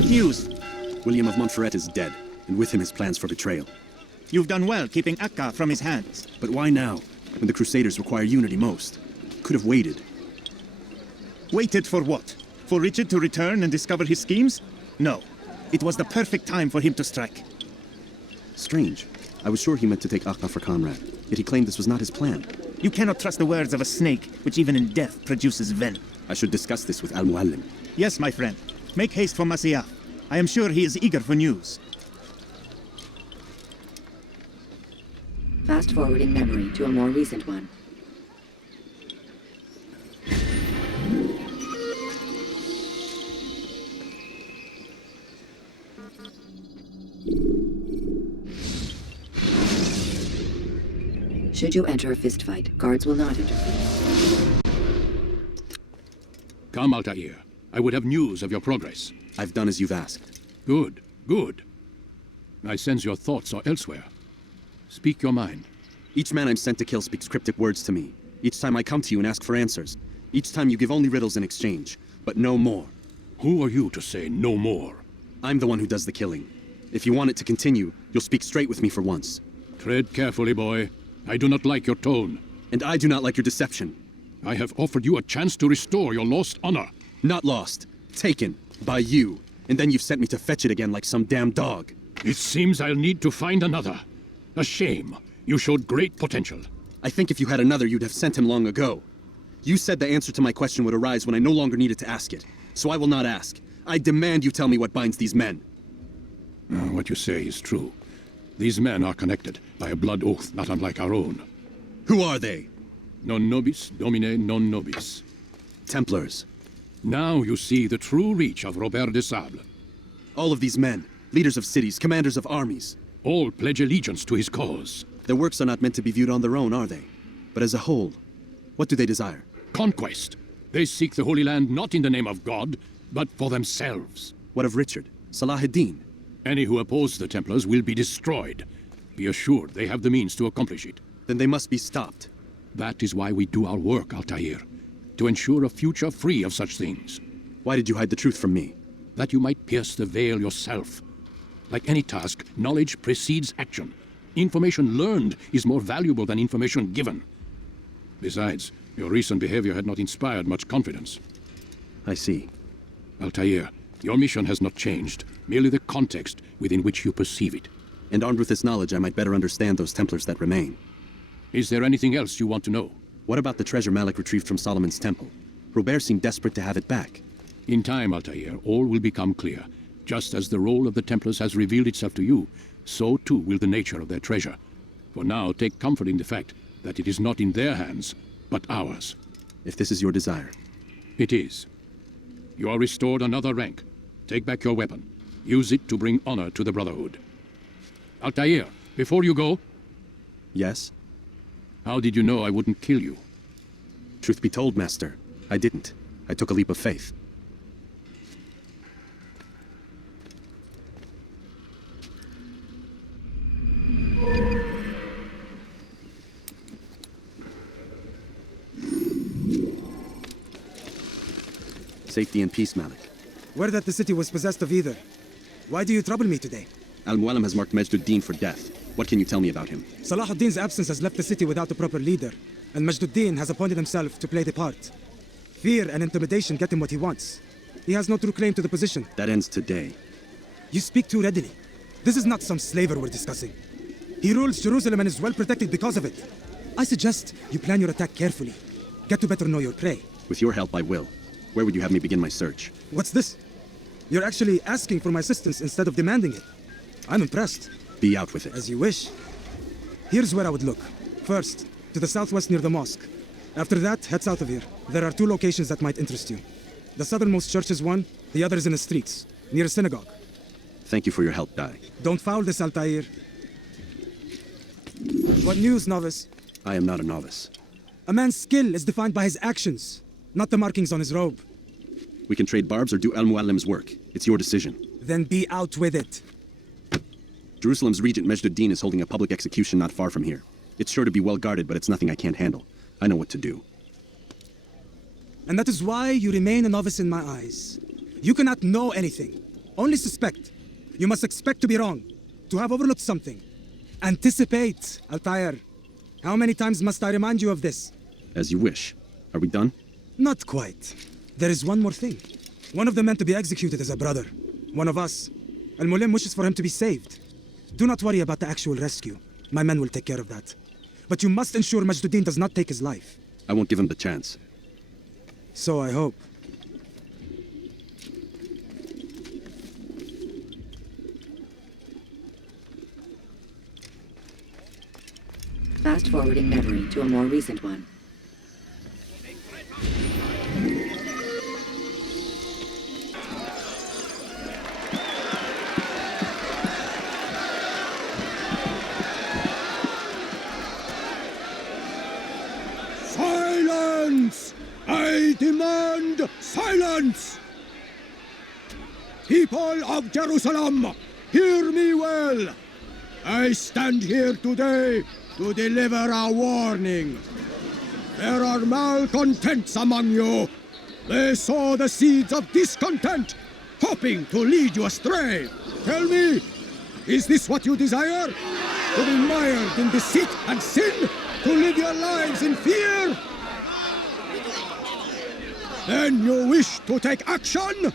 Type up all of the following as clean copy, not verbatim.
What news? William of Montferrat is dead, and with him his plans for betrayal. You've done well keeping Akka from his hands. But why now, when the Crusaders require unity most? Could have waited. Waited for what? For Richard to return and discover his schemes? No. It was the perfect time for him to strike. Strange. I was sure he meant to take Akka for Conrad, yet he claimed this was not his plan. You cannot trust the words of a snake, which even in death produces venom. I should discuss this with Mualim. Yes, my friend. Make haste for Masyaf. I am sure he is eager for news. Fast forwarding memory to a more recent one. Should you enter a fistfight, guards will not interfere. Come, Altaïr. I would have news of your progress. I've done as you've asked. Good, good. I sense your thoughts are elsewhere. Speak your mind. Each man I'm sent to kill speaks cryptic words to me. Each time I come to you and ask for answers. Each time you give only riddles in exchange, but no more. Who are you to say no more? I'm the one who does the killing. If you want it to continue, you'll speak straight with me for once. Tread carefully, boy. I do not like your tone. And I do not like your deception. I have offered you a chance to restore your lost honor. Not lost. Taken. By you. And then you've sent me to fetch it again like some damn dog. It seems I'll need to find another. A shame. You showed great potential. I think if you had another, you'd have sent him long ago. You said the answer to my question would arise when I no longer needed to ask it. So I will not ask. I demand you tell me what binds these men. What you say is true. These men are connected by a blood oath not unlike our own. Who are they? Non nobis, domine non nobis. Templars. Now you see the true reach of Robert de Sable. All of these men, leaders of cities, commanders of armies. All pledge allegiance to his cause. Their works are not meant to be viewed on their own, are they? But as a whole, what do they desire? Conquest. They seek the Holy Land not in the name of God, but for themselves. What of Richard? Salah-ad-Din? Any who oppose the Templars will be destroyed. Be assured they have the means to accomplish it. Then they must be stopped. That is why we do our work, Altair. To ensure a future free of such things. Why did you hide the truth from me? That you might pierce the veil yourself. Like any task, knowledge precedes action. Information learned is more valuable than information given. Besides, your recent behavior had not inspired much confidence. I see. Altair, your mission has not changed, merely the context within which you perceive it. And armed with this knowledge, I might better understand those Templars that remain. Is there anything else you want to know? What about the treasure Malik retrieved from Solomon's temple? Robert seemed desperate to have it back. In time, Altair, all will become clear. Just as the role of the Templars has revealed itself to you, so too will the nature of their treasure. For now, take comfort in the fact that it is not in their hands, but ours. If this is your desire. It is. You are restored another rank. Take back your weapon. Use it to bring honor to the Brotherhood. Altair, before you go... Yes? How did you know I wouldn't kill you? Truth be told, Master, I didn't. I took a leap of faith. Safety and peace, Malik. Word that the city was possessed of either. Why do you trouble me today? Mualim has marked Majd-ud-Din for death. What can you tell me about him? Salah ad-Din's absence has left the city without a proper leader, and Majd-ud-Din has appointed himself to play the part. Fear and intimidation get him what he wants. He has no true claim to the position. That ends today. You speak too readily. This is not some slaver we're discussing. He rules Jerusalem and is well protected because of it. I suggest you plan your attack carefully. Get to better know your prey. With your help, I will. Where would you have me begin my search? What's this? You're actually asking for my assistance instead of demanding it. I'm impressed. Be out with it. As you wish. Here's where I would look. First, to the southwest near the mosque. After that, head south of here. There are two locations that might interest you. The southernmost church is one, the other is in the streets, near a synagogue. Thank you for your help, Dai. Don't foul this, Altair. What news, novice? I am not a novice. A man's skill is defined by his actions, not the markings on his robe. We can trade barbs or do Mualim's work. It's your decision. Then be out with it. Jerusalem's regent Majd-ud-Din is holding a public execution not far from here. It's sure to be well guarded, but it's nothing I can't handle. I know what to do. And that is why you remain a novice in my eyes. You cannot know anything. Only suspect. You must expect to be wrong, to have overlooked something. Anticipate, Altair. How many times must I remind you of this? As you wish. Are we done? Not quite. There is one more thing. One of the men to be executed is a brother. One of us. Mualim wishes for him to be saved. Do not worry about the actual rescue. My men will take care of that. But you must ensure Majduddin does not take his life. I won't give him the chance. So I hope. Fast-forwarding memory to a more recent one. Silence! I demand silence! People of Jerusalem, hear me well! I stand here today to deliver a warning. There are malcontents among you. They sow the seeds of discontent, hoping to lead you astray. Tell me, is this what you desire? To be mired in deceit and sin? To live your lives in fear? Then you wish to take action?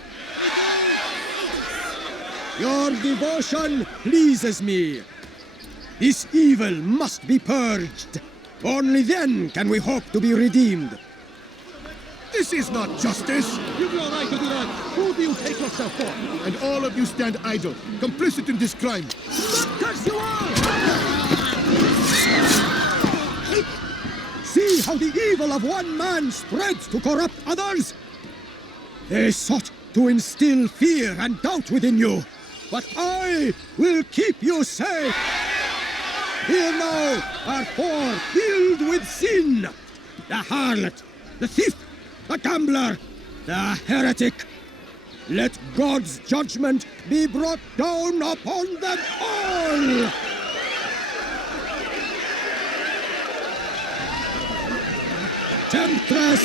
Your devotion pleases me. This evil must be purged. Only then can we hope to be redeemed. This is not justice! You've no right to do that! Who do you take yourself for? And all of you stand idle, complicit in this crime. Curse you all! See how the evil of one man spreads to corrupt others? They sought to instill fear and doubt within you, but I will keep you safe. Here now are four filled with sin. The harlot, the thief, the gambler, the heretic. Let God's judgment be brought down upon them all! Temptress!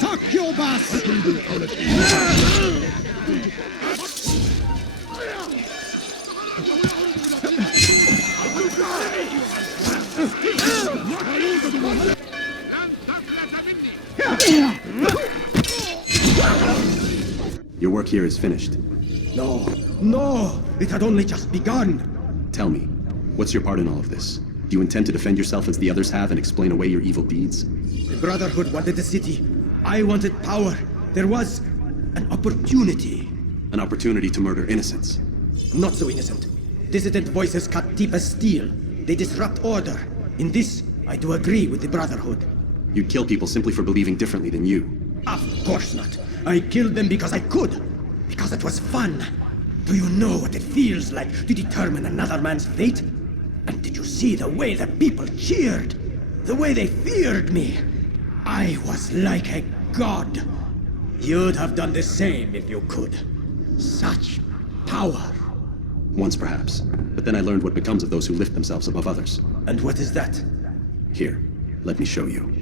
Succubus! Your work here is finished. No, no! It had only just begun! Tell me, what's your part in all of this? Do you intend to defend yourself as the others have and explain away your evil deeds? The Brotherhood wanted the city. I wanted power. There was an opportunity. An opportunity to murder innocents. Not so innocent. Dissident voices cut deep as steel. They disrupt order. In this, I do agree with the Brotherhood. You'd kill people simply for believing differently than you. Of course not. I killed them because I could. Because it was fun. Do you know what it feels like to determine another man's fate? And did you see the way the people cheered? The way they feared me? I was like a god. You'd have done the same if you could. Such power. Once perhaps. But then I learned what becomes of those who lift themselves above others. And what is that? Here, let me show you.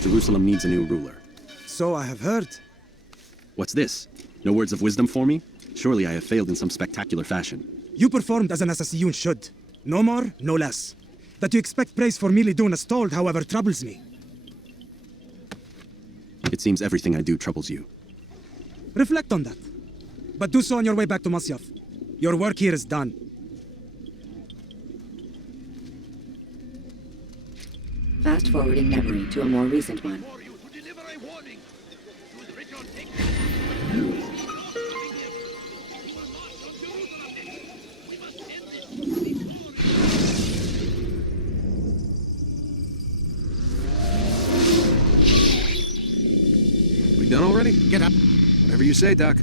Jerusalem needs a new ruler. So I have heard. What's this? No words of wisdom for me? Surely I have failed in some spectacular fashion. You performed as an assassin should. No more, no less. That you expect praise for merely doing as told, however, troubles me. It seems everything I do troubles you. Reflect on that. But do so on your way back to Masyaf. Your work here is done. Fast-forwarding memory to a more recent one. We done already? Get up. Whatever you say, Doc.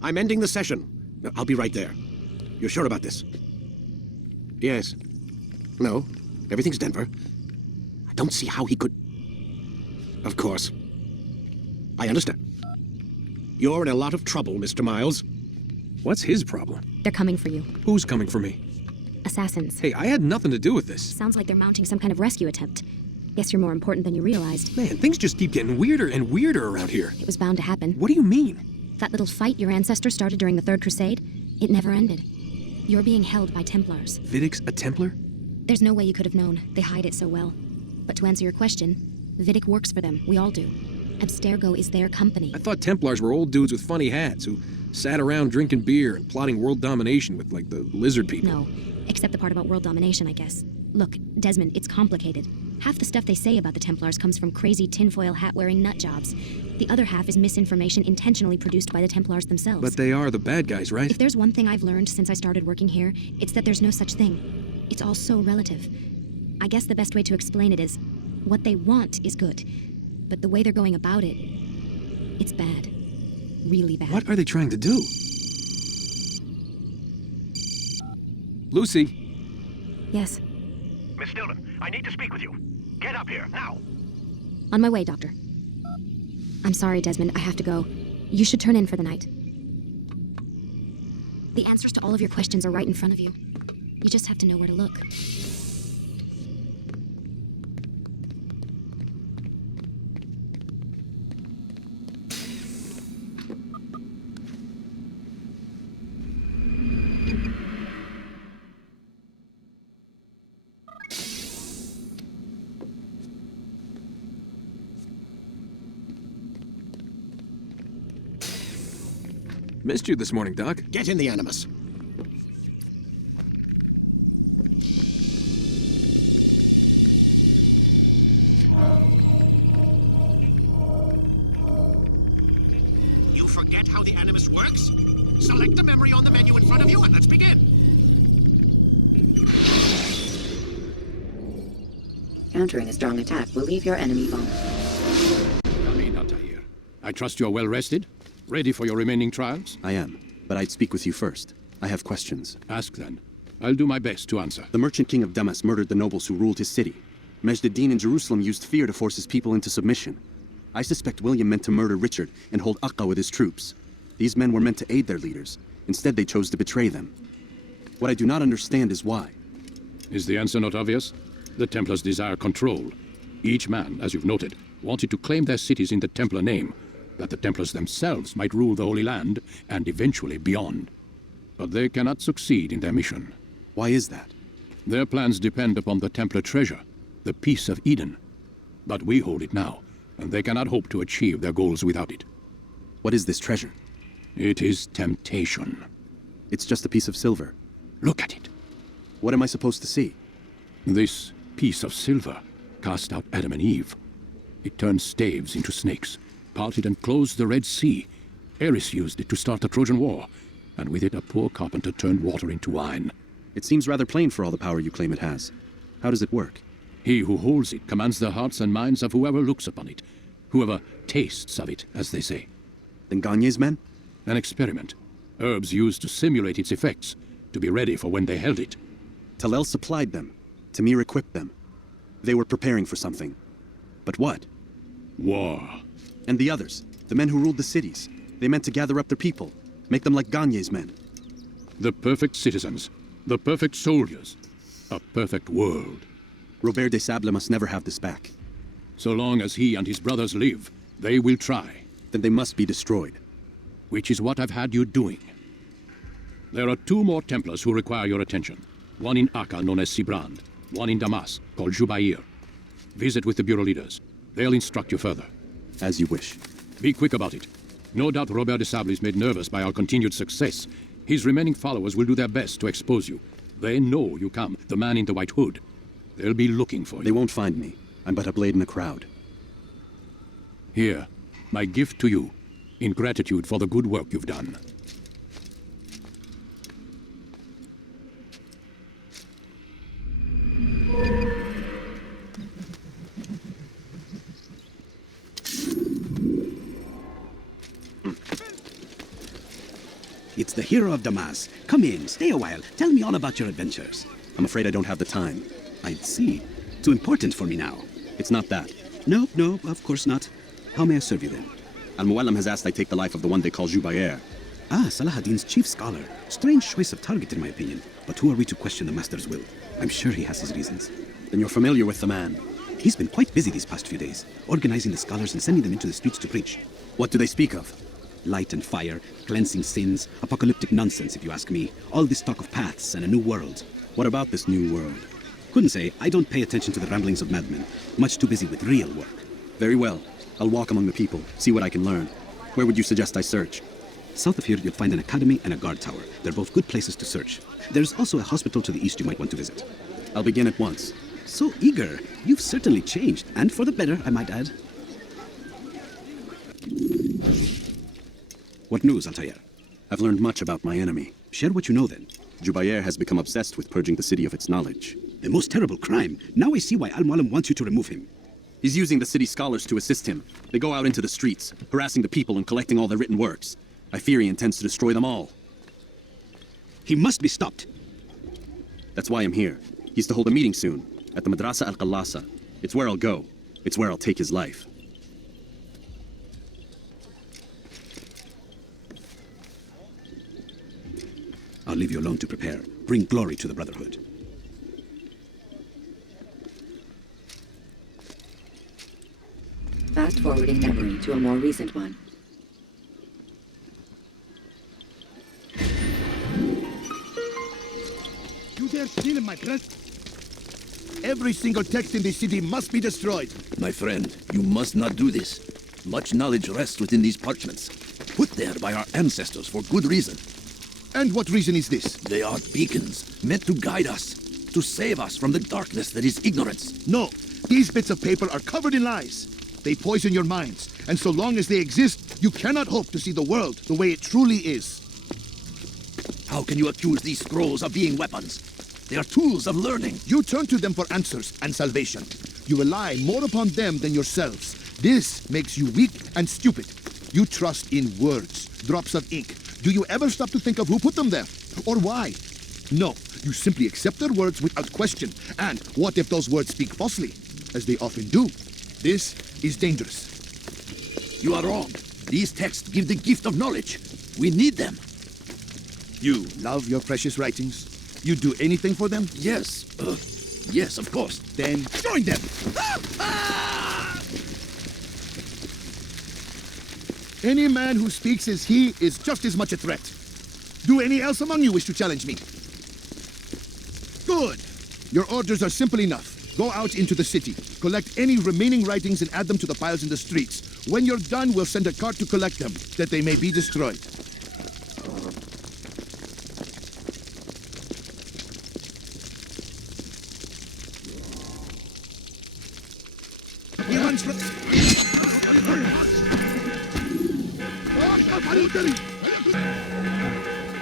I'm ending the session. I'll be right there. You're sure about this? Yes. No. Everything's Denver. I don't see how he could... Of course. I understand. You're in a lot of trouble, Mr. Miles. What's his problem? They're coming for you. Who's coming for me? Assassins. Hey, I had nothing to do with this. Sounds like they're mounting some kind of rescue attempt. Guess you're more important than you realized. Man, things just keep getting weirder and weirder around here. It was bound to happen. What do you mean? That little fight your ancestors started during the Third Crusade, it never ended. You're being held by Templars. Vidic's a Templar? There's no way you could have known. They hide it so well. But to answer your question, Vidic works for them. We all do. Abstergo is their company. I thought Templars were old dudes with funny hats who sat around drinking beer and plotting world domination with, like, the lizard people. No, except the part about world domination, I guess. Look, Desmond, it's complicated. Half the stuff they say about the Templars comes from crazy tinfoil hat-wearing nut jobs. The other half is misinformation intentionally produced by the Templars themselves. But they are the bad guys, right? If there's one thing I've learned since I started working here, it's that there's no such thing. It's all so relative. I guess the best way to explain it is, what they want is good. But the way they're going about it, it's bad. Really bad. What are they trying to do? Lucy? Yes. Miss Dillon, I need to speak with you. Get up here, now! On my way, Doctor. I'm sorry, Desmond, I have to go. You should turn in for the night. The answers to all of your questions are right in front of you. You just have to know where to look. Missed you this morning, Doc. Get in the Animus. You forget how the Animus works? Select a memory on the menu in front of you and let's begin. Countering a strong attack will leave your enemy vulnerable. Come in, Altaïr. I trust you're well rested? Ready for your remaining trials? I am, but I'd speak with you first. I have questions. Ask then. I'll do my best to answer. The merchant king of Damas murdered the nobles who ruled his city. Majd ad-Din in Jerusalem used fear to force his people into submission. I suspect William meant to murder Richard and hold Akka with his troops. These men were meant to aid their leaders. Instead, they chose to betray them. What I do not understand is why. Is the answer not obvious? The Templars desire control. Each man, as you've noted, wanted to claim their cities in the Templar name, that the Templars themselves might rule the Holy Land and eventually beyond. But they cannot succeed in their mission. Why is that? Their plans depend upon the Templar treasure, the Peace of Eden. But we hold it now, and they cannot hope to achieve their goals without it. What is this treasure? It is temptation. It's just a piece of silver. Look at it. What am I supposed to see? This piece of silver cast out Adam and Eve. It turned staves into snakes, parted and closed the Red Sea. Ares used it to start the Trojan War, and with it a poor carpenter turned water into wine. It seems rather plain for all the power you claim it has. How does it work? He who holds it commands the hearts and minds of whoever looks upon it, whoever tastes of it, as they say. Then Gagne's men? An experiment. Herbs used to simulate its effects, to be ready for when they held it. Talel supplied them. Tamir equipped them. They were preparing for something. But what? War. And the others, the men who ruled the cities, they meant to gather up their people, make them like Gagne's men. The perfect citizens, the perfect soldiers, a perfect world. Robert de Sable must never have this back. So long as he and his brothers live, they will try. Then they must be destroyed. Which is what I've had you doing. There are 2 more Templars who require your attention. One in Akka, known as Sibrand. One in Damas, called Jubair. Visit with the Bureau leaders. They'll instruct you further. As you wish. Be quick about it. No doubt Robert de Sable is made nervous by our continued success. His remaining followers will do their best to expose you. They know you come, the man in the white hood. They'll be looking for you. They won't find me. I'm but a blade in a crowd. Here, my gift to you, in gratitude for the good work you've done. It's the hero of Damas. Come in, stay a while. Tell me all about your adventures. I'm afraid I don't have the time. I'd see. Too important for me now. It's not that. No, of course not. How may I serve you then? Al-Mualim has asked I take the life of the one they call Jubair. Ah, Salahadin's chief scholar. Strange choice of target, in my opinion. But who are we to question the Master's will? I'm sure he has his reasons. Then you're familiar with the man. He's been quite busy these past few days, organizing the scholars and sending them into the streets to preach. What do they speak of? Light and fire, cleansing sins, apocalyptic nonsense, if you ask me. All this talk of paths and a new world. What about this new world? Couldn't say. I don't pay attention to the ramblings of madmen. Much too busy with real work. Very well. I'll walk among the people, see what I can learn. Where would you suggest I search? South of here, you'll find an academy and a guard tower. They're both good places to search. There's also a hospital to the east you might want to visit. I'll begin at once. So eager. You've certainly changed, and for the better, I might add. What news, Altair? I've learned much about my enemy. Share what you know, then. Jubair has become obsessed with purging the city of its knowledge. The most terrible crime. Now I see why Mualim wants you to remove him. He's using the city scholars to assist him. They go out into the streets, harassing the people and collecting all their written works. I fear he intends to destroy them all. He must be stopped. That's why I'm here. He's to hold a meeting soon, at the Madrasa al-Qallasa. It's where I'll go. It's where I'll take his life. I'll leave you alone to prepare. Bring glory to the Brotherhood. Fast-forwarding memory to a more recent one. You dare steal in my breast? Every single text in this city must be destroyed. My friend, you must not do this. Much knowledge rests within these parchments, put there by our ancestors for good reason. And what reason is this? They are beacons, meant to guide us, to save us from the darkness that is ignorance. No, these bits of paper are covered in lies. They poison your minds, and so long as they exist, you cannot hope to see the world the way it truly is. How can you accuse these scrolls of being weapons? They are tools of learning. You turn to them for answers and salvation. You rely more upon them than yourselves. This makes you weak and stupid. You trust in words, drops of ink. Do you ever stop to think of who put them there? Or why? No, you simply accept their words without question. And what if those words speak falsely? As they often do. This is dangerous. You are wrong. These texts give the gift of knowledge. We need them. You love your precious writings? You'd do anything for them? Yes. Yes, of course. Then join them! Any man who speaks as he is just as much a threat. Do any else among you wish to challenge me? Good. Your orders are simple enough. Go out into the city, collect any remaining writings and add them to the piles in the streets. When you're done, we'll send a cart to collect them, that they may be destroyed.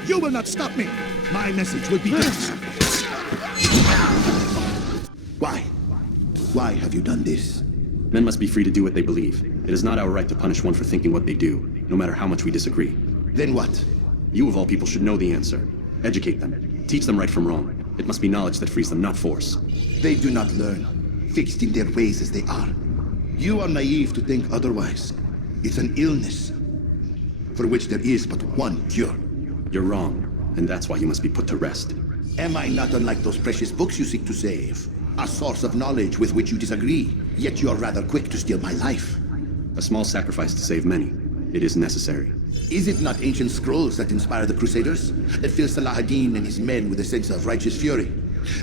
You will not stop me. My message will be this. Why? Why have you done this? Men must be free to do what they believe. It is not our right to punish one for thinking what they do, no matter how much we disagree. Then what? You of all people should know the answer. Educate them. Teach them right from wrong. It must be knowledge that frees them, not force. They do not learn, fixed in their ways as they are. You are naive to think otherwise. It's an illness, for which there is but one cure. You're wrong, and that's why you must be put to rest. Am I not unlike those precious books you seek to save? A source of knowledge with which you disagree, yet you are rather quick to steal my life. A small sacrifice to save many. It is necessary. Is it not ancient scrolls that inspire the Crusaders? That fill Saladin and his men with a sense of righteous fury?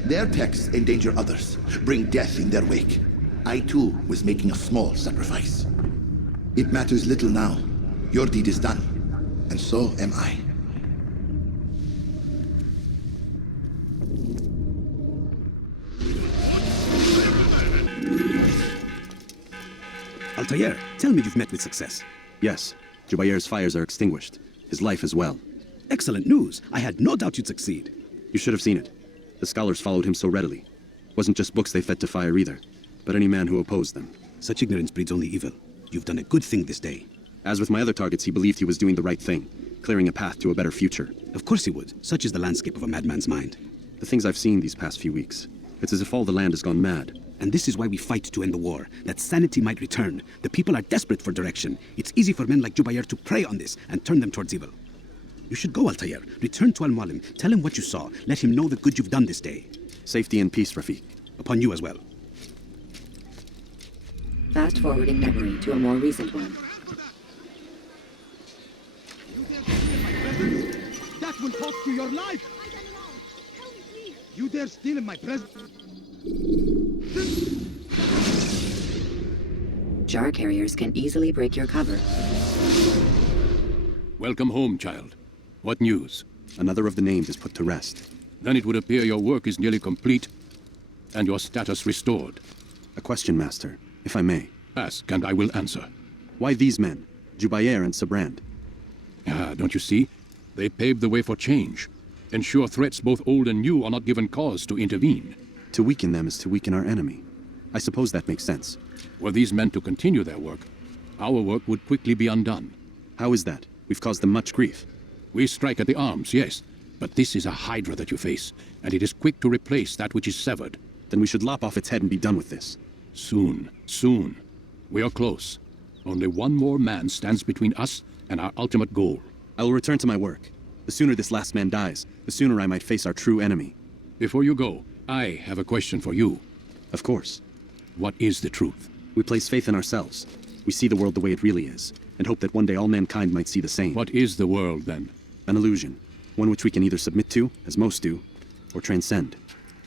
Their texts endanger others, bring death in their wake. I too was making a small sacrifice. It matters little now. Your deed is done, and so am I. Altair, tell me you've met with success. Yes, Jubair's fires are extinguished. His life as well. Excellent news. I had no doubt you'd succeed. You should have seen it. The scholars followed him so readily. Wasn't just books they fed to fire either, but any man who opposed them. Such ignorance breeds only evil. You've done a good thing this day. As with my other targets, he believed he was doing the right thing, clearing a path to a better future. Of course he would. Such is the landscape of a madman's mind. The things I've seen these past few weeks, it's as if all the land has gone mad. And this is why we fight to end the war, that sanity might return. The people are desperate for direction. It's easy for men like Jubair to prey on this and turn them towards evil. You should go, Altair. Return to Mualim. Tell him what you saw. Let him know the good you've done this day. Safety and peace, Rafiq. Upon you as well. Fast-forwarding memory to a more recent one. That will cost you your life! You dare steal in my presence? Jar carriers can easily break your cover. Welcome home, child. What news? Another of the named is put to rest. Then it would appear your work is nearly complete, and your status restored. A question, Master, if I may. Ask, and I will answer. Why these men, Jubayer and Sabrand? Ah, don't you see? They paved the way for change. Ensure threats both old and new are not given cause to intervene. To weaken them is to weaken our enemy. I suppose that makes sense. Were these men to continue their work, our work would quickly be undone. How is that? We've caused them much grief. We strike at the arms, yes. But this is a hydra that you face, and it is quick to replace that which is severed. Then we should lop off its head and be done with this. Soon, soon. We are close. Only one more man stands between us and our ultimate goal. I will return to my work. The sooner this last man dies, the sooner I might face our true enemy. Before you go, I have a question for you. Of course. What is the truth? We place faith in ourselves. We see the world the way it really is, and hope that one day all mankind might see the same. What is the world, then? An illusion. One which we can either submit to, as most do, or transcend.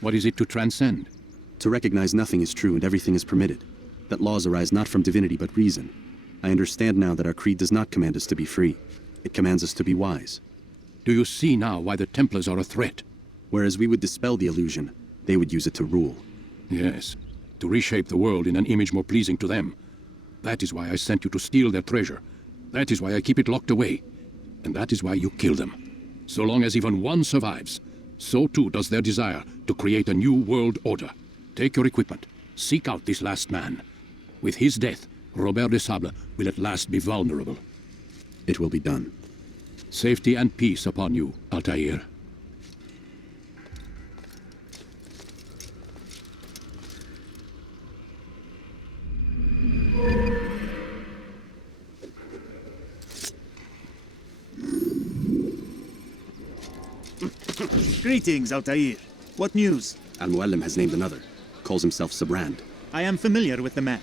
What is it to transcend? To recognize nothing is true and everything is permitted. That laws arise not from divinity but reason. I understand now that our creed does not command us to be free. It commands us to be wise. Do you see now why the Templars are a threat? Whereas we would dispel the illusion, they would use it to rule. Yes, to reshape the world in an image more pleasing to them. That is why I sent you to steal their treasure. That is why I keep it locked away. And that is why you kill them. So long as even one survives, so too does their desire to create a new world order. Take your equipment. Seek out this last man. With his death, Robert de Sable will at last be vulnerable. It will be done. Safety and peace upon you, Altair. Greetings, Altair. What news? Mualim has named another. Calls himself Sabrand. I am familiar with the man.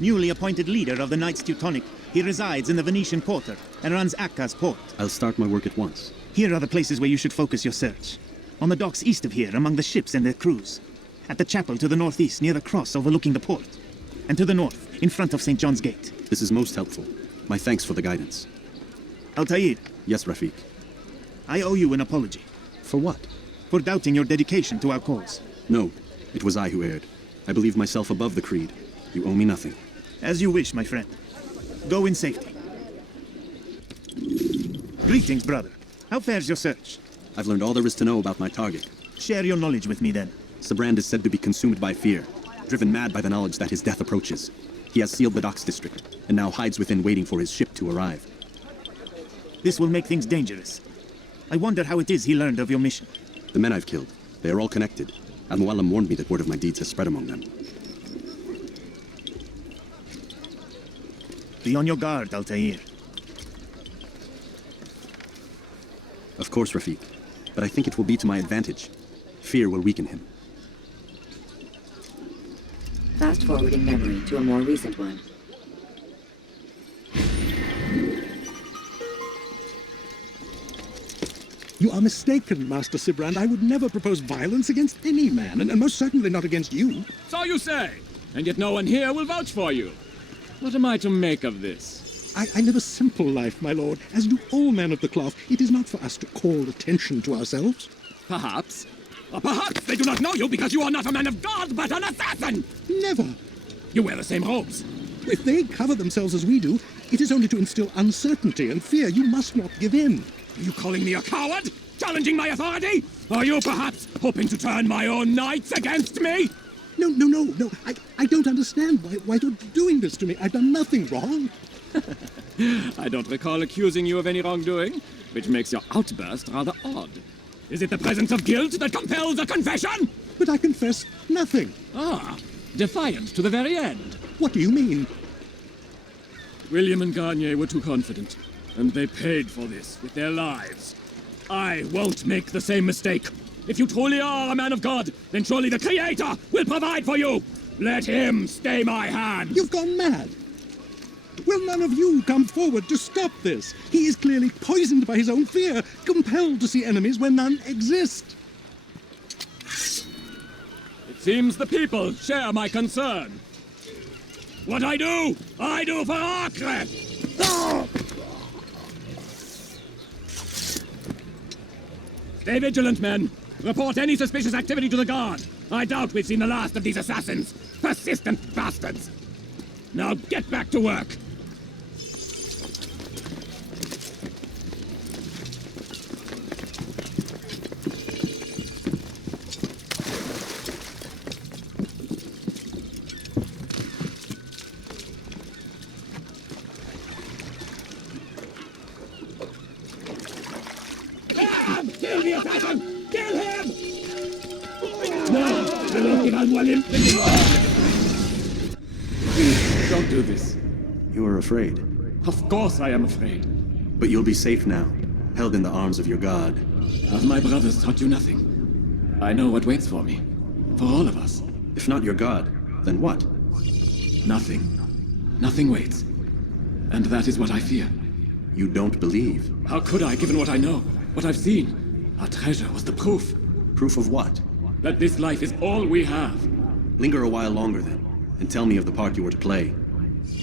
Newly appointed leader of the Knights Teutonic, he resides in the Venetian Quarter and runs Akka's port. I'll start my work at once. Here are the places where you should focus your search. On the docks east of here, among the ships and their crews. At the chapel to the northeast, near the cross overlooking the port. And to the north, in front of St. John's Gate. This is most helpful. My thanks for the guidance. Altair. Yes, Rafiq. I owe you an apology. For what? For doubting your dedication to our cause. No, it was I who erred. I believe myself above the creed. You owe me nothing. As you wish, my friend. Go in safety. Greetings, brother. How fares your search? I've learned all there is to know about my target. Share your knowledge with me, then. Sabrand is said to be consumed by fear, driven mad by the knowledge that his death approaches. He has sealed the docks district, and now hides within waiting for his ship to arrive. This will make things dangerous. I wonder how it is he learned of your mission. The men I've killed, they are all connected. Mualim warned me that word of my deeds has spread among them. Be on your guard, Altair. Of course, Rafiq. But I think it will be to my advantage. Fear will weaken him. Fast-forwarding memory to a more recent one. You are mistaken, Master Sibrand. I would never propose violence against any man, and most certainly not against you. So you say, and yet no one here will vouch for you. What am I to make of this? I live a simple life, my lord, as do all men of the cloth. It is not for us to call attention to ourselves. Perhaps. Or perhaps they do not know you because you are not a man of God, but an assassin! Never. You wear the same robes. If they cover themselves as we do, it is only to instill uncertainty and fear. You must not give in. Are you calling me a coward? Challenging my authority? Are you perhaps hoping to turn my own knights against me? No. I don't understand why you're doing this to me. I've done nothing wrong. I don't recall accusing you of any wrongdoing, which makes your outburst rather odd. Is it the presence of guilt that compels a confession? But I confess nothing. Ah, defiant to the very end. What do you mean? William and Garnier were too confident. And they paid for this with their lives. I won't make the same mistake. If you truly are a man of God, then surely the Creator will provide for you! Let him stay my hand! You've gone mad! Will none of you come forward to stop this? He is clearly poisoned by his own fear, compelled to see enemies where none exist. It seems the people share my concern. What I do for Acre! Stay vigilant, men. Report any suspicious activity to the guard. I doubt we've seen the last of these assassins. Persistent bastards. Now get back to work. Kill the assassin! Kill him! No! I won't give Mualim. Don't do this. You are afraid. Of course I am afraid. But you'll be safe now, held in the arms of your god. Have my brothers taught you nothing? I know what waits for me. For all of us. If not your god, then what? Nothing. Nothing waits. And that is what I fear. You don't believe? How could I, given what I know? What I've seen? Our treasure was the proof. Proof of what? That this life is all we have. Linger a while longer then, and tell me of the part you were to play.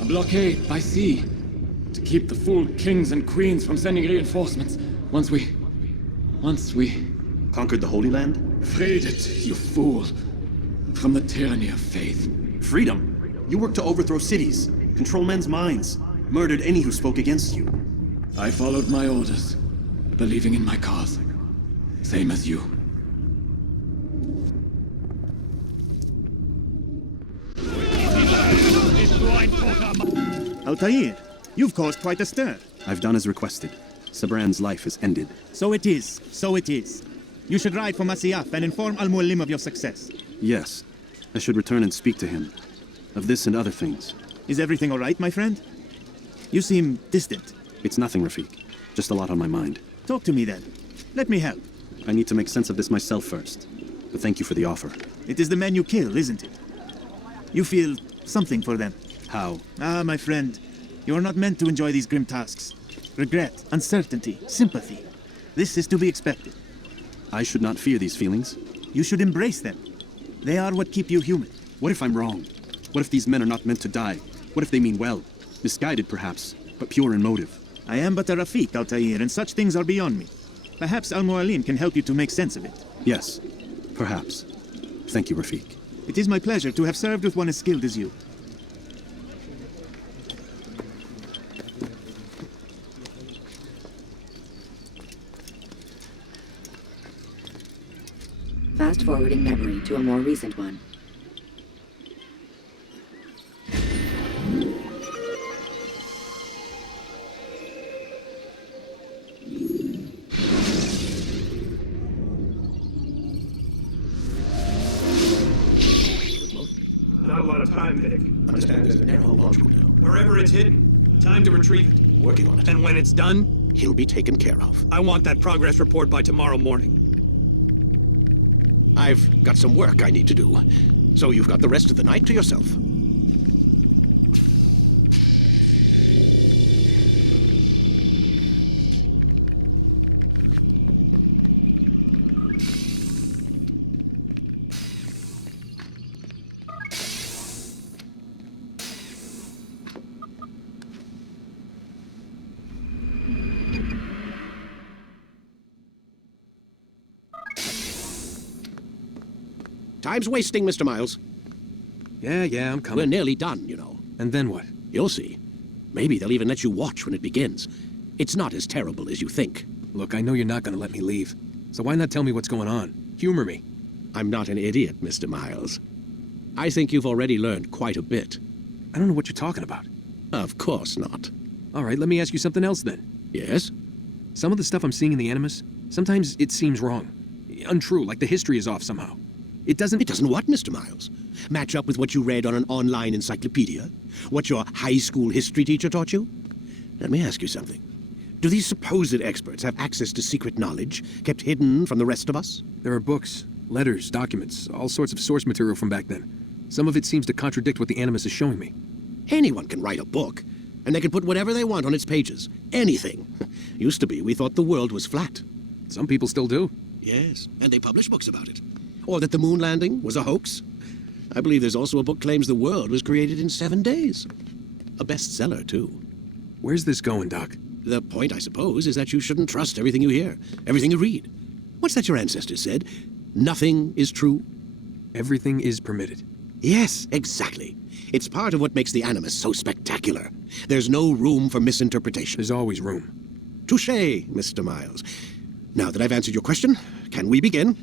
A blockade by sea. To keep the fooled kings and queens from sending reinforcements. Once we... Conquered the Holy Land? Freed it, you fool. From the tyranny of faith. Freedom? You worked to overthrow cities, control men's minds, murdered any who spoke against you. I followed my orders, believing in my cause. Same as you. Altaïr, you've caused quite a stir. I've done as requested. Sabran's life is ended. So it is, so it is. You should ride for Masyaf and inform Al-Mualim of your success. Yes. I should return and speak to him. Of this and other things. Is everything all right, my friend? You seem distant. It's nothing, Rafik. Just a lot on my mind. Talk to me then. Let me help. I need to make sense of this myself first. But thank you for the offer. It is the men you kill, isn't it? You feel something for them. How? Ah, my friend. You are not meant to enjoy these grim tasks. Regret, uncertainty, sympathy. This is to be expected. I should not fear these feelings. You should embrace them. They are what keep you human. What if I'm wrong? What if these men are not meant to die? What if they mean well? Misguided, perhaps, but pure in motive. I am but a Rafik, Altair, and such things are beyond me. Perhaps Al-Mualim can help you to make sense of it. Yes, perhaps. Thank you, Rafik. It is my pleasure to have served with one as skilled as you. Fast forwarding memory to a more recent one. Not a lot of time, Vic. Understand there's a narrow launch window. Wherever it's hidden, time to retrieve it. Working on it. And when it's done, He'll be taken care of. I want that progress report by tomorrow morning. I've got some work I need to do, so you've got the rest of the night to yourself. Time's wasting, Mr. Miles. Yeah, I'm coming. We're nearly done, you know. And then what? You'll see. Maybe they'll even let you watch when it begins. It's not as terrible as you think. Look, I know you're not going to let me leave. So why not tell me what's going on? Humor me. I'm not an idiot, Mr. Miles. I think you've already learned quite a bit. I don't know what you're talking about. Of course not. All right, let me ask you something else then. Yes? Some of the stuff I'm seeing in the Animus, sometimes it seems wrong. Untrue, like the history is off somehow. It doesn't what, Mr. Miles? Match up with what you read on an online encyclopedia? What your high school history teacher taught you? Let me ask you something. Do these supposed experts have access to secret knowledge kept hidden from the rest of us? There are books, letters, documents, all sorts of source material from back then. Some of it seems to contradict what the Animus is showing me. Anyone can write a book, and they can put whatever they want on its pages. Anything. Used to be, we thought the world was flat. Some people still do. Yes, and they publish books about it. Or that the moon landing was a hoax. I believe there's also a book claims the world was created in 7 days. A bestseller, too. Where's this going, Doc? The point, I suppose, is that you shouldn't trust everything you hear, everything you read. What's that your ancestors said? Nothing is true? Everything is permitted. Yes, exactly. It's part of what makes the Animus so spectacular. There's no room for misinterpretation. There's always room. Touché, Mr. Miles. Now that I've answered your question, can we begin?